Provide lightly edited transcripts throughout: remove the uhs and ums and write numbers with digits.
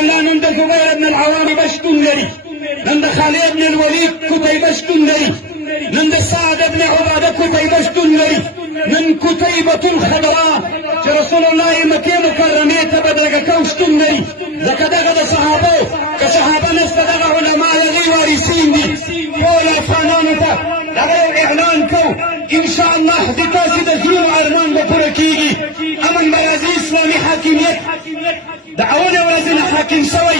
الله نن د زبير بن العوام بشتون لري، نن د خالد بن الوليد كتي بشتون لري، نن د سعد بن عباده كتي بشتون لري، نن كتيبة الخضراء چې رسول الله مکه مکرمه ته بدرګه کوشتون لري. ځکه دغه د صحابه که صحابه نسته دغه علما لغي وارثین دي. ټول افغانانو ته دغه اعلان کو ان شاء الله د تاسو د زړونو ارمان به پوره کیږي. امن به راځي، اسلامي حاکمیت د اول ورځې نه حاکم شوی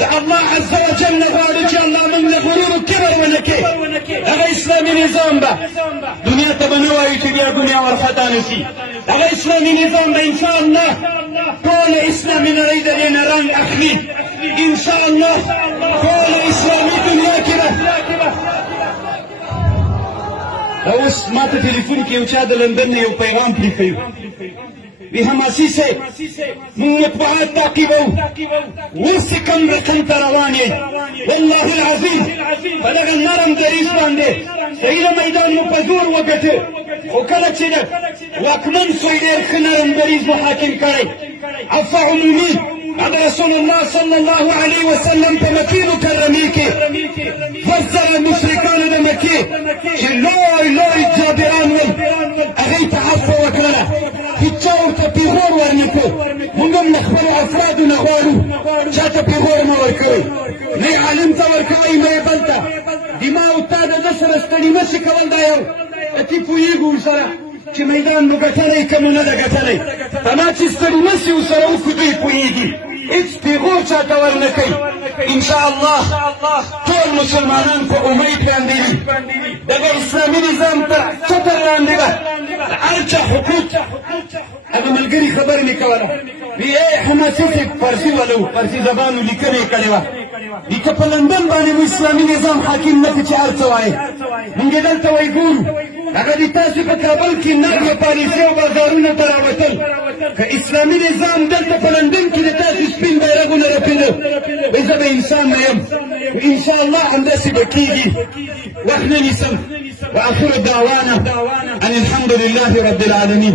د الله عز وجل غواړي چې الله موږ له غرور و کبر ونه کړي. هغه اسلامي نظام به دنیا ته به نه وایي چې بیا دنیا ورخطا نه شي. هغه اسلامي نظام به ان شاء الله ټول اسلامي نړۍ د دې نه رنګ اخلي. ان شاء الله ټول اسلامي دنیا کې به اوس ما ته ټلیفون کې یو چا د لندن نه یو پیغام پرېښی وی حماسي صاحب موږ مطبوعات تعقیبوو، اوس چې کوم رقم ته روان یې والله العظیم په دغه نرم دریځ باندې صحیح د میدان مو په زور وګټه، خو کله چې د واکمن سوی ډېر ښه نرم دریځ مو حاکم کړی. عفو عمومي بعد رسول الله صلى الله عليه وسلم په مکې مکرمې کې فزر مشرکانو د مکې چې لوی لوی جابران ول هغوی ته عفو وکړله، هېچا ورته پیغور ورنه کړو. موږ هم له خپلو افرادو نه غواړو چا ته پیغور مه ورکوئ، نه یې عالم ته ورکوئ نه یې بل ته. دماغ تا د ده سره ستړي نه شي کول. دا یو اتي پوهېږو ورسره چې میدان مو ګټلی که مو نه ده ګټلی. فنا چې ستړي نه شي ورسره وکړو دوی پوهېږي، هېڅ پیغور چاته ورنه کوي. ان شاء الله ټول مسلمانان په امید باندې دي. دغه اسلامي نظام تر چتر لاندې به د هر چا حقوق. هغه ملګري خبرې مې کوله وی حماسي صاحب فارسي ولو فارسي زبانو لیکنه یې کړې وه، وي که په لندن باندې مو اسلامي نظام حاکم نه کړي چې هر څه وایې موږ یې دلته وایي ګورو. هغه د تاسو په کابل کې نرمه پالیسي او بازارونو ته راوتل، که اسلامي نظام دلته په لندن کې د تاسو سپین بیرغونه رپېده وایي زه به انسان نه یم. انشاء الله همداسې به کېږي. وخت نه نیسم. واخر دعوانا ان الحمد لله رب العالمين.